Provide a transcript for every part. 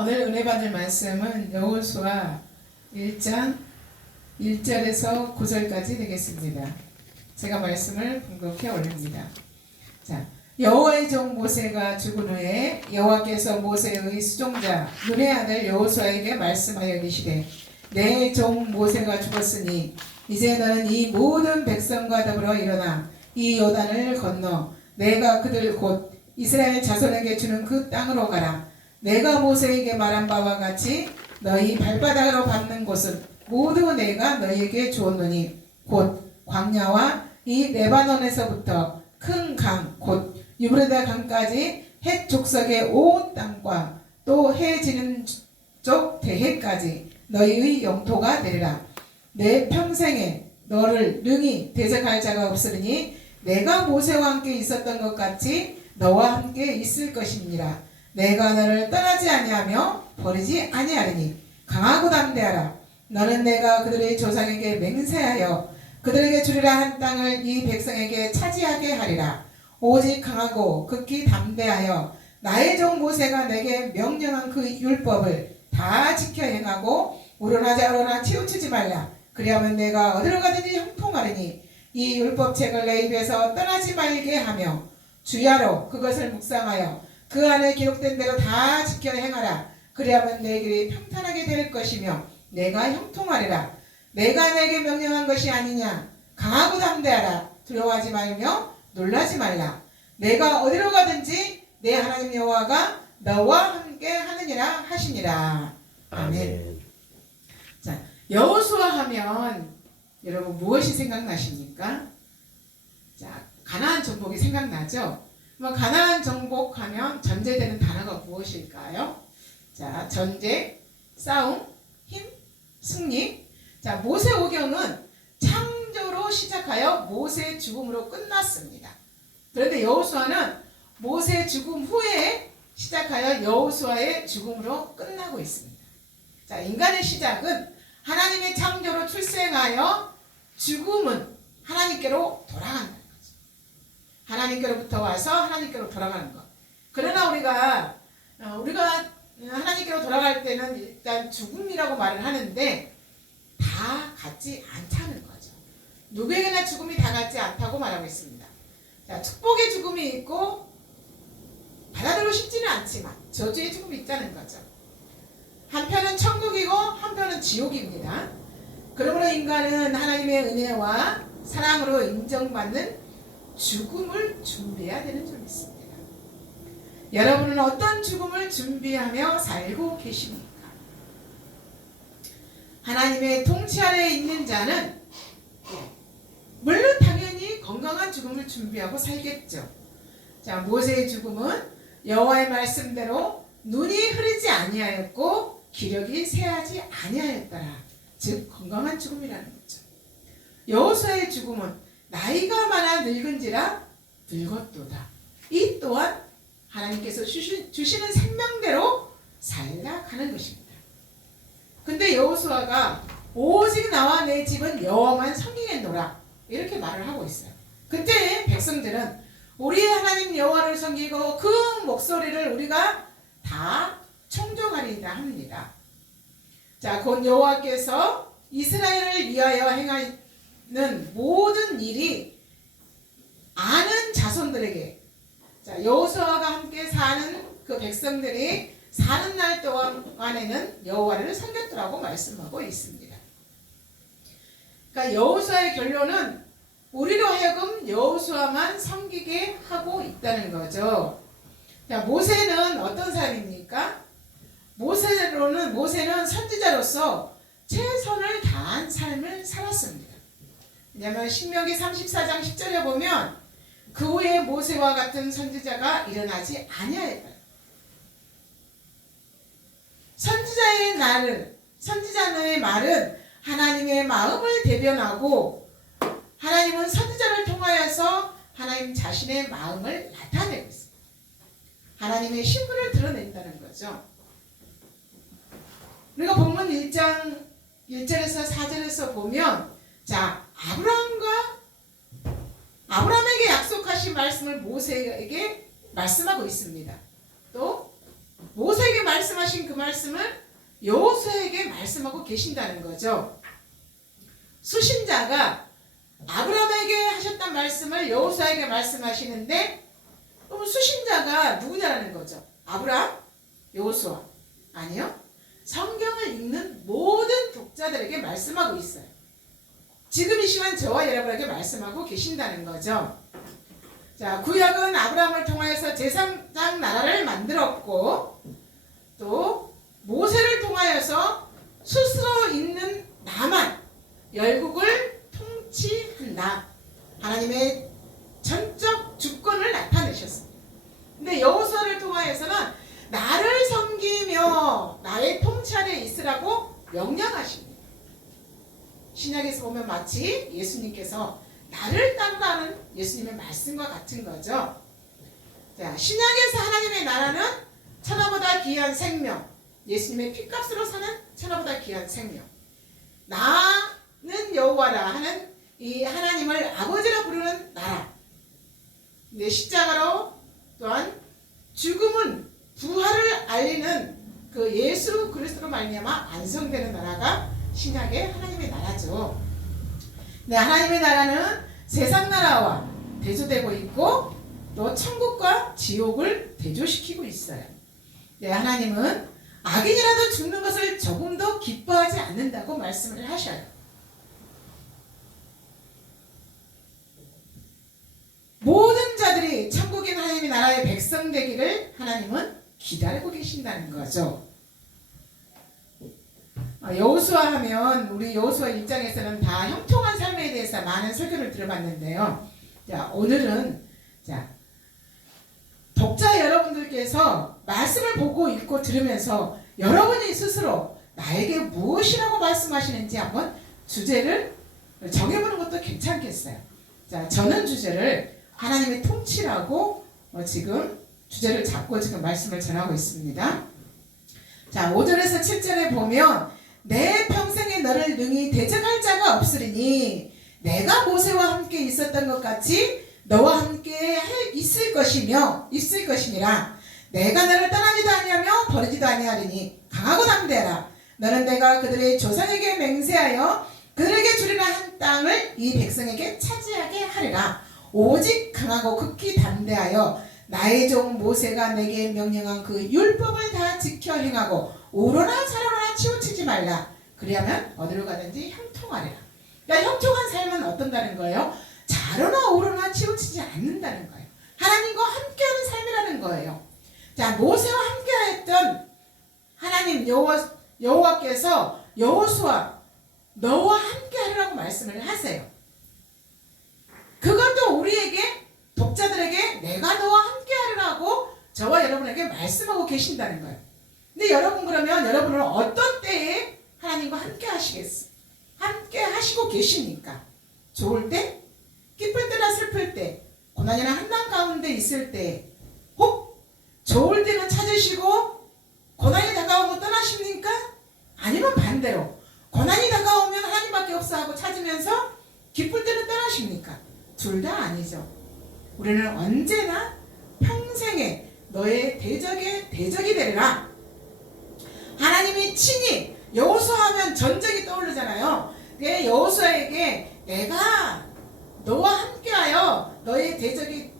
오늘 은혜 받을 말씀은 여호수아 1장 1절에서 9절까지 되겠습니다. 제가 말씀을 분급해 올립니다. 자, 여호와의 종 모세가 죽은 후에 여호와께서 모세의 수종자 눈의 아들 여호수아에게 말씀하여 이르시되 내 종 모세가 죽었으니 이제 너는 이 모든 백성과 더불어 일어나 이 요단을 건너 내가 그들 곧 이스라엘 자손에게 주는 그 땅으로 가라. 내가 모세에게 말한 바와 같이 너희 발바닥으로 밟는 곳은 모두 내가 너희에게 주었노니 곧 광야와 이 레바논에서부터 큰 강 곧 유브라데 강까지 헷 족속의 온 땅과 또 해 지는 쪽 대해까지 너희의 영토가 되리라. 내 평생에 너를 능히 대적할 자가 없으리니 내가 모세와 함께 있었던 것 같이 너와 함께 있을 것이니라. 내가 너를 떠나지 아니하며 버리지 아니하리니 강하고 담대하라. 너는 내가 그들의 조상에게 맹세하여 그들에게 주리라 한 땅을 이 백성에게 차지하게 하리라. 오직 강하고 극히 담대하여 나의 종 모세가 내게 명령한 그 율법을 다 지켜 행하고 우러나자우러나 치우치지 말라. 그리하면 내가 어디로 가든지 형통하리니 이 율법책을 내 입에서 떠나지 말게 하며 주야로 그것을 묵상하여 그 안에 기록된 대로 다 지켜 행하라. 그리하면 내 길이 평탄하게 될 것이며 내가 형통하리라. 내가 내게 명령한 것이 아니냐. 강하고 담대하라. 두려워하지 말며 놀라지 말라. 내가 어디로 가든지 내 하나님 여호와가 너와 함께 하느니라 하시니라. 아멘. 자, 여호수아 하면 여러분 무엇이 생각나십니까? 자, 가나안 정복이 생각나죠? 가나안 정복하면 전제되는 단어가 무엇일까요? 자, 전제, 싸움, 힘, 승리. 자, 모세오경은 창조로 시작하여 모세 죽음으로 끝났습니다. 그런데 여호수아는 모세 죽음 후에 시작하여 여호수아의 죽음으로 끝나고 있습니다. 자, 인간의 시작은 하나님의 창조로 출생하여 죽음은 하나님께로 돌아간다. 하나님께로부터 와서 하나님께로 돌아가는 것. 그러나 우리가 하나님께로 돌아갈 때는 일단 죽음이라고 말을 하는데 다 같지 않다는 거죠. 누구에게나 죽음이 다 같지 않다고 말하고 있습니다. 자, 축복의 죽음이 있고 받아들이고 싶지는 않지만 저주의 죽음이 있다는 거죠. 한편은 천국이고 한편은 지옥입니다. 그러므로 인간은 하나님의 은혜와 사랑으로 인정받는 죽음을 준비해야 되는 줄 믿습니다. 여러분은 어떤 죽음을 준비하며 살고 계십니까? 하나님의 통치 아래에 있는 자는 물론 당연히 건강한 죽음을 준비하고 살겠죠. 자, 모세의 죽음은 여호와의 말씀대로 눈이 흐르지 아니하였고 기력이 쇠하지 아니하였더라. 즉 건강한 죽음이라는 거죠. 여호수아의 죽음은 나이가 많아 늙은지라 늙었도다. 이 또한 하나님께서 주시는 생명대로 살아가는 것입니다. 근데 여호수아가 오직 나와 내 집은 여호와만 섬기겠노라 이렇게 말을 하고 있어요. 그때 백성들은 우리 하나님 여호와를 섬기고 그 목소리를 우리가 다 청종하리라 합니다. 자, 곧 여호와께서 이스라엘을 위하여 행하는 모든 일이 아는 자손들에게, 자, 여호수아가 함께 사는 그 백성들이 사는 날 동안에는 여호와를 섬겼더라고 말씀하고 있습니다. 그러니까 여호수아의 결론은 우리로 하여금 여호수아만 섬기게 하고 있다는 거죠. 자, 모세는 어떤 사람입니까? 모세는 선지자로서 최선을 다한 삶을 살았습니다. 왜냐하면 신명기 34장 10절에 보면 그 후에 모세와 같은 선지자가 일어나지 아니하였다. 선지자의 말은 하나님의 마음을 대변하고 하나님은 선지자를 통하여서 하나님 자신의 마음을 나타내고 있습니다. 하나님의 신분을 드러낸다는 거죠. 우리가 본문 1장 1절에서 4절에서 보면 자, 아브라함에게 약속하신 말씀을 모세에게 말씀하고 있습니다. 또 모세에게 말씀하신 그 말씀 말씀을 여호수아에게 말씀하고 계신다는 거죠. 수신자가 아브라함에게 하셨던 말씀을 여호수아에게 말씀하시는데 그럼 수신자가 누구냐라는 거죠. 아브라함? 여호수아? 아니요. 성경을 읽는 모든 독자들에게 말씀하고 있어요. 지금 이 시간 저와 여러분에게 말씀하고 계신다는 거죠. 자, 구약은 아브라함을 통하여서 제3장 나라를 만들었고 또 모세를 통하여서 스스로 있는 나만 열국을 통치한다. 하나님의 전적 주권을 나타내셨습니다. 근데 여호수아를 통하여서는 나를 섬기며 나의 통치 아래 있으라고 명령하십니다. 신약에서 보면 마치 예수님께서 나를 따르라는 예수님의 말씀과 같은 거죠. 자, 신약에서 하나님의 나라는 천하보다 귀한 생명, 예수님의 피값으로 사는 천하보다 귀한 생명, 나는 여호와라 하는 이 하나님을 아버지라 부르는 나라, 내 십자가로 또한 죽음은 부활을 알리는 그 예수 그리스도로 말미암아 완성되는 나라가 신약의 하나님의 나라죠. 네, 하나님의 나라는 세상 나라와 대조되고 있고 또 천국과 지옥을 대조시키고 있어요. 네, 하나님은 악인이라도 죽는 것을 조금도 기뻐하지 않는다고 말씀을 하셔요. 모든 자들이 천국인 하나님의 나라의 백성 되기를 하나님은 기다리고 계신다는 거죠. 여호수아 하면 우리 여호수아 입장에서는 다 형통한 삶에 대해서 많은 설교를 들어봤는데요. 자, 오늘은 독자 여러분들께서 말씀을 보고 읽고 들으면서 여러분이 스스로 나에게 무엇이라고 말씀하시는지 한번 주제를 정해보는 것도 괜찮겠어요. 자, 저는 주제를 하나님의 통치라고 지금 주제를 잡고 지금 말씀을 전하고 있습니다. 자, 5절에서 7절에 보면 내 평생에 너를 능히 대적할 자가 없으리니 내가 모세와 함께 있었던 것 같이 너와 함께 있을 것이니라. 내가 너를 떠나지도 아니하며 버리지도 아니하리니 강하고 담대하라. 너는 내가 그들의 조상에게 맹세하여 그들에게 주리라 한 땅을 이 백성에게 차지하게 하리라. 오직 강하고 극히 담대하여 나의 종 모세가 내게 명령한 그 율법을 다 지켜 행하고 오로나 자로나 치우치지 말라. 그리하면 어디로 가든지 형통하리라. 그러니까 형통한 삶은 어떤다는 거예요? 자로나 오로나 치우치지 않는다는 거예요. 하나님과 함께하는 삶이라는 거예요. 자, 모세와 함께했던 하나님 여호와께서 여호수아 너와 함께하리라고 말씀을 하세요. 그것도 우리에게 독자들에게 내가 너와 함께하리라고 저와 여러분에게 말씀하고 계신다는 거예요. 근데 여러분 그러면 여러분은 어떤 때에 하나님과 함께 하시겠어요? 함께 하시고 계십니까? 좋을 때? 기쁠 때나 슬플 때? 고난이나 한난 가운데 있을 때? 혹 좋을 때는 찾으시고 고난이 다가오면 떠나십니까? 아니면 반대로 고난이 다가오면 하나님밖에 없어 하고 찾으면서 기쁠 때는 떠나십니까? 둘 다 아니죠. 우리는 언제나 평생에 너의 대적이 되리라. 하나님이 친히 여호수아 하면 전쟁이 떠오르잖아요. 여호수아에게 내가 너와 함께하여 너의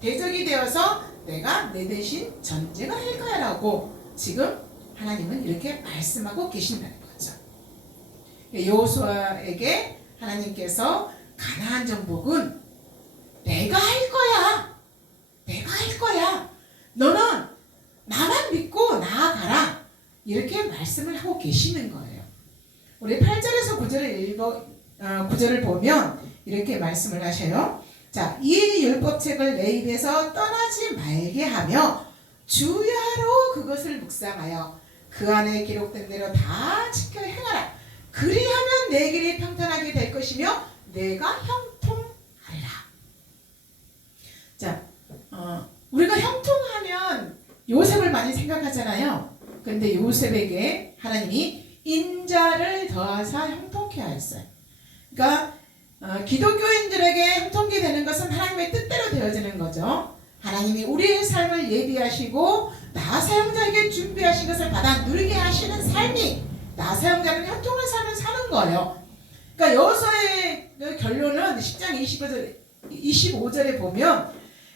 대적이 되어서 내가 내 대신 전쟁을 할 거야 라고 지금 하나님은 이렇게 말씀하고 계신다는 거죠. 여호수아에게 하나님께서 가나안 정복은 내가 할 거야. 내가 할 거야. 너는 나만 믿고 나아가라. 이렇게 말씀을 하고 계시는 거예요. 우리 8절에서 9절을 보면 이렇게 말씀을 하셔요. 자, 이 율법책을 내 입에서 떠나지 말게 하며 주야로 그것을 묵상하여 그 안에 기록된 대로 다 지켜 행하라. 그리하면 내 길이 평탄하게 될 것이며 내가 형통하리라. 자, 우리가 형통하면 요셉을 많이 생각하잖아요. 그런데 요셉에게 하나님이 인자를 더하사 형통케 하였어요. 그러니까 기독교인들에게 형통케 되는 것은 하나님의 뜻대로 되어지는 거죠. 하나님이 우리의 삶을 예비하시고 나 사용자에게 준비하신 것을 받아 누리게 하시는 삶이 나 사용자는 형통한 삶을 사는 거예요. 그러니까 여호수아의 결론은 10장 25절에 보면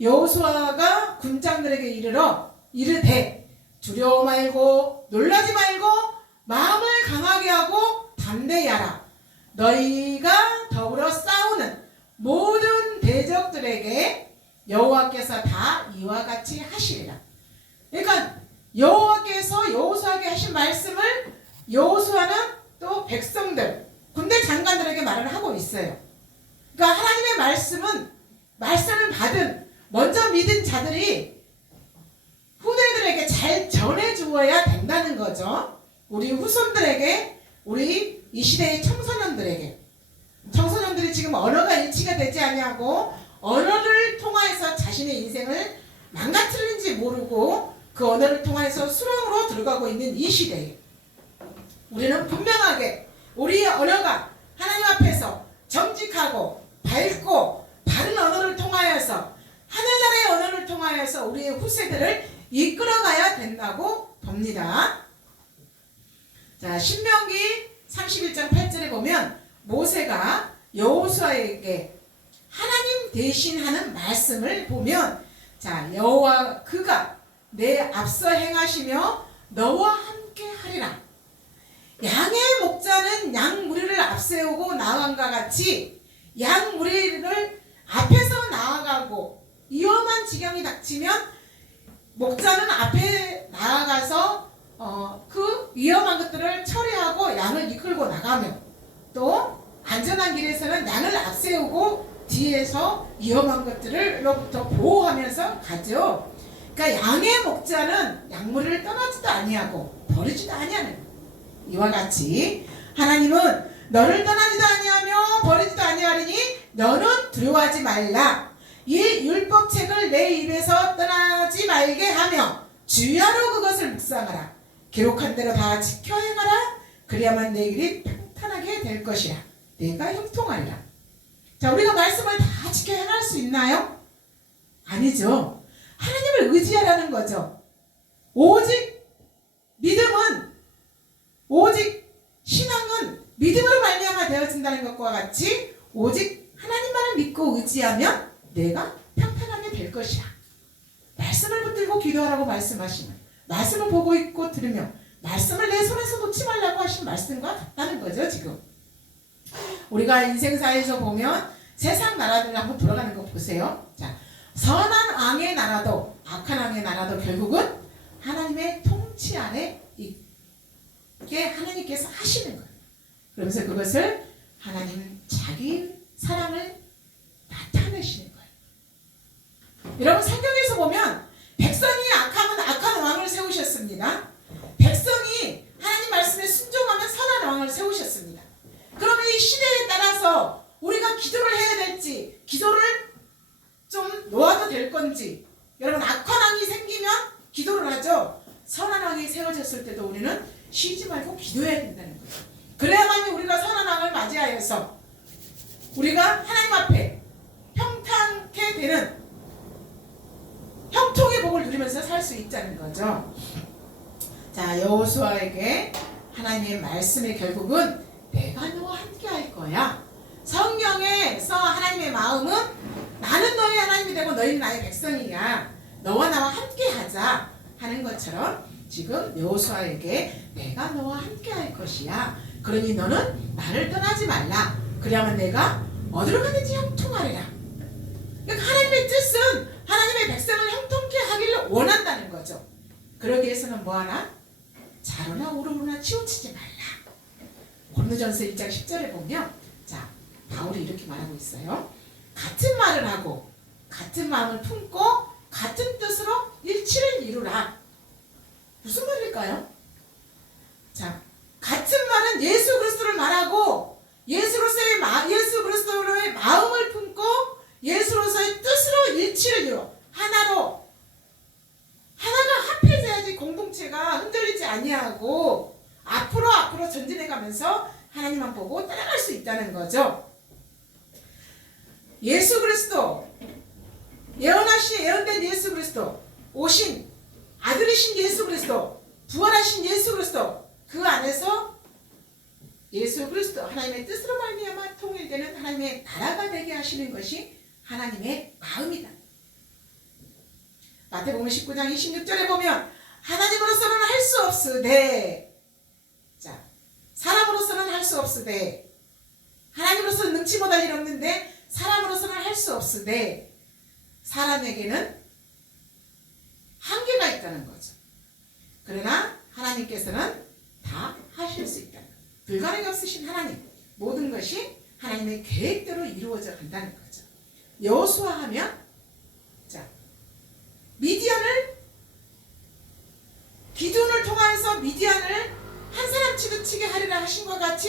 여호수아가 군장들에게 이르되 두려워 말고 놀라지 말고 마음을 강하게 하고 담대히 하라. 너희가 더불어 싸우는 모든 대적들에게 여호와께서 다 이와 같이 하시리라. 그러니까 여호와께서 여호수아에게 하신 말씀을 여호수아는 또 백성들, 군대 장관들에게 말을 하고 있어요. 그러니까 하나님의 말씀을 받은 먼저 믿은 자들이 후대들에게 잘 전해주어야 된다는 거죠. 우리 후손들에게, 우리 이 시대의 청소년들이 지금 언어가 일치가 되지 아니하고 언어를 통하여서 자신의 인생을 망가뜨리는지 모르고 그 언어를 통하여서 수렁으로 들어가고 있는 이 시대에 우리는 분명하게 우리의 언어가 하나님 앞에서 정직하고 밝고 바른 언어를 통하여서 하늘나라의 언어를 통하여서 우리의 후세들을 이끌어가야 된다고 봅니다. 자, 신명기 31장 8절에 보면 모세가 여호수아에게 하나님 대신 하는 말씀을 보면, 자, 여호와 그가 내 앞서 행하시며 너와 함께 하리라. 양의 목자는 양 무리를 앞세우고 나아간과 같이 양 무리를 앞에서 나아가고 위험한 지경이 닥치면 목자는 앞에 나아가서 그 위험한 것들을 처리하고 양을 이끌고 나가며, 또 안전한 길에서는 양을 앞세우고 뒤에서 위험한 것들로부터 보호하면서 가죠. 그러니까 양의 목자는 양무리를 떠나지도 아니하고 버리지도 아니하는, 이와 같이 하나님은 너를 떠나지도 아니하며 버리지도 아니하리니 너는 두려워하지 말라. 이 율법책을 내 입에서 떠나지 말게 하며 주야로 그것을 묵상하라. 기록한 대로 다 지켜 행하라. 그래야만 내 길이 평탄하게 될 것이라. 내가 형통하리라. 자, 우리가 말씀을 다 지켜 행할 수 있나요? 아니죠. 하나님을 의지하라는 거죠. 오직 믿음은, 오직 신앙은 믿음으로 말미암아 되어진다는 것과 같이 오직 하나님만을 믿고 의지하면 내가 평탄하게 될 것이야. 말씀을 붙들고 기도하라고 말씀하시면, 말씀을 보고 있고 들으며 말씀을 내 손에서 놓지 말라고 하신 말씀과 같다는 거죠. 지금 우리가 인생사에서 보면 세상 나라들 한번 돌아가는 거 보세요. 자, 선한 왕의 나라도 악한 왕의 나라도 결국은 하나님의 통치 안에 있게 하나님께서 하시는 거예요. 그러면서 그것을 하나님 자기 사랑을 나타내시는 거예요. 여러분, 성경에서 보면 백성이 악하면 악한 왕을 세우셨습니다. 백성이 하나님 말씀에 순종하면 선한 왕을 세우셨습니다. 그러면 이 시대에 따라서 우리가 기도를 해야 될지, 기도를 좀 놓아도 될 건지, 여러분, 악한 왕이 생기면 기도를 하죠. 선한 왕이 세워졌을 때도 우리는 쉬지 말고 기도해야 된다는 거죠. 그래야만 우리가 선한 왕을 맞이하여서 우리가 하나님 앞에 평탄케 되는 형통의 복을 누리면서 살 수 있다는 거죠. 자, 여호수아에게 하나님의 말씀의 결국은 내가 너와 함께 할 거야. 성경에서 하나님의 마음은 나는 너희 하나님이 되고 너희는 나의 백성이야. 너와 나와 함께 하자 하는 것처럼 지금 여호수아에게 내가 너와 함께 할 것이야. 그러니 너는 나를 떠나지 말라. 그래야만 내가 어디로 가든지 형통하리라. 그러니까 하나님의 뜻은 하나님의 백성을 형통케 하기를 원한다는 거죠. 그러기 위해서는 뭐하나? 좌로나 우로나 치우치지 말라. 고린도전서 1장 10절에 보면, 자, 바울이 이렇게 말하고 있어요. 같은 말을 하고 같은 마음을 품고 같은 뜻으로 일치를 이루라. 무슨 말일까요? 자, 같은 말은 예수 그리스도를 말하고 예수 그리스도의 마음을 품고 예수로서의 뜻으로 일치를 이루, 하나로, 하나가 합해져야지 공동체가 흔들리지 아니하고 앞으로 전진해 가면서 하나님만 보고 따라갈 수 있다는 거죠. 예수 그리스도, 예언된 예수 그리스도 오신 아들이신 예수 그리스도, 부활하신 예수 그리스도, 그 안에서 예수 그리스도 하나님의 뜻으로 말미암아 통일되는 하나님의 나라가 되게 하시는 것이 하나님의 마음이다. 마태복음 19장 26절에 보면 하나님으로서는 할 수 없으되, 자, 사람으로서는 할 수 없으되, 하나님으로서는 능치 못할 일 없는데 사람으로서는 할 수 없으되 사람에게는 한계가 있다는 거죠. 그러나 하나님께서는 다 하실 수 있다는 거죠. 불가능이 없으신 하나님, 모든 것이 하나님의 계획대로 이루어져 간다는 거죠. 여호수아 하면, 자, 미디안을, 기드온을 통하여서 미디안을 한 사람 치게 하리라 하신 것 같이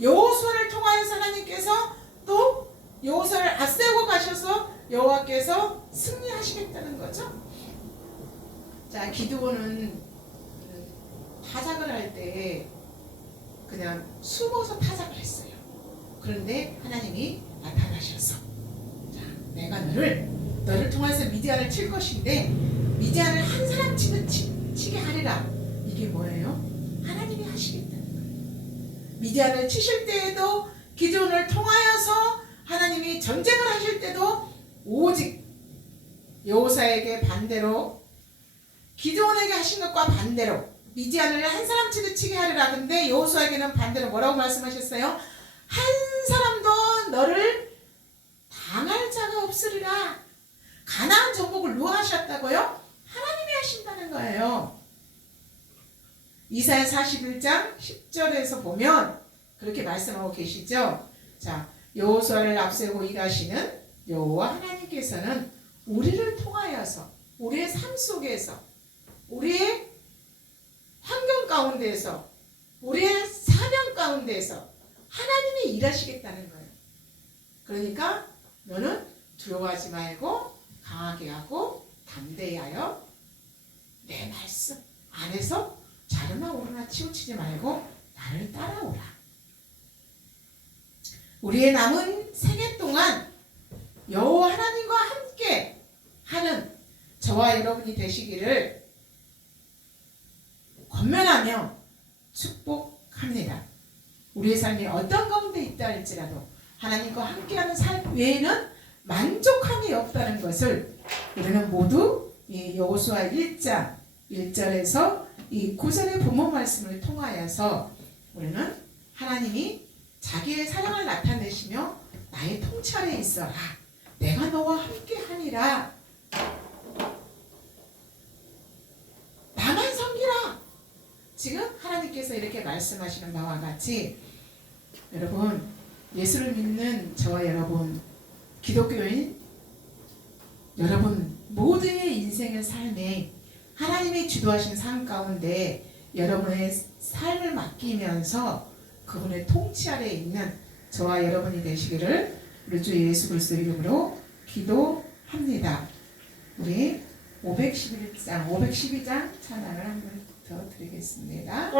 여호수아를 통하여서 하나님께서 또 여호수아를 앞세우고 가셔서 여호와께서 승리하시겠다는 거죠. 자, 기드온은 타작을 할 때 그냥 숨어서 타작을 했어요. 그런데 하나님이 나타나셔서, 자, 내가 너를 통해서 미디안을 칠 것인데 미디안을 한 사람 치게 하리라. 이게 뭐예요? 하나님이 하시겠다는 거예요. 미디안을 치실 때에도 기드온을 통하여서 하나님이 전쟁을 하실 때도 오직 여호수아에게 반대로, 기드온에게 하신 것과 반대로 미디안을 한 사람 치게 하리라. 근데 여호수아에게는 반대로 뭐라고 말씀하셨어요? 한 사람도 너를 당할 자가 없으리라. 가나안 정복을 누가 하셨다고요? 하나님이 하신다는 거예요. 이사야 41장 10절에서 보면 그렇게 말씀하고 계시죠. 자, 여호수아를 앞세우고 일하시는 여호와 하나님께서는 우리를 통하여서, 우리의 삶 속에서, 우리의 환경 가운데에서, 우리의 사명 가운데에서 하나님이 일하시겠다는 거예요. 그러니까 너는 두려워하지 말고 강하게 하고 담대히 하여 내 말씀 안에서 좌르나 우르나 치우치지 말고 나를 따라오라. 우리의 남은 생애 동안 여호와 하나님과 함께 하는 저와 여러분이 되시기를 권면하며 축복합니다. 우리의 삶이 어떤 가운데 있다 할지라도 하나님과 함께하는 삶 외에는 만족함이 없다는 것을 우리는 모두 이 여호수아 1장 1절에서 이 9절의 본문 말씀을 통하여서 우리는 하나님이 자기의 사랑을 나타내시며 나의 통치 아래에 있어라. 내가 너와 함께 하니라. 나만 섬기라. 지금 하나님께서 이렇게 말씀하시는 바와 같이 여러분, 예수를 믿는 저와 여러분, 기독교인 여러분 모두의 인생의 삶에 하나님이 주도하신 삶 가운데 여러분의 삶을 맡기면서 그분의 통치 아래에 있는 저와 여러분이 되시기를 우리 주 예수 그리스도 이름으로 기도합니다. 우리 512장 찬양을 한 번 더 드리겠습니다.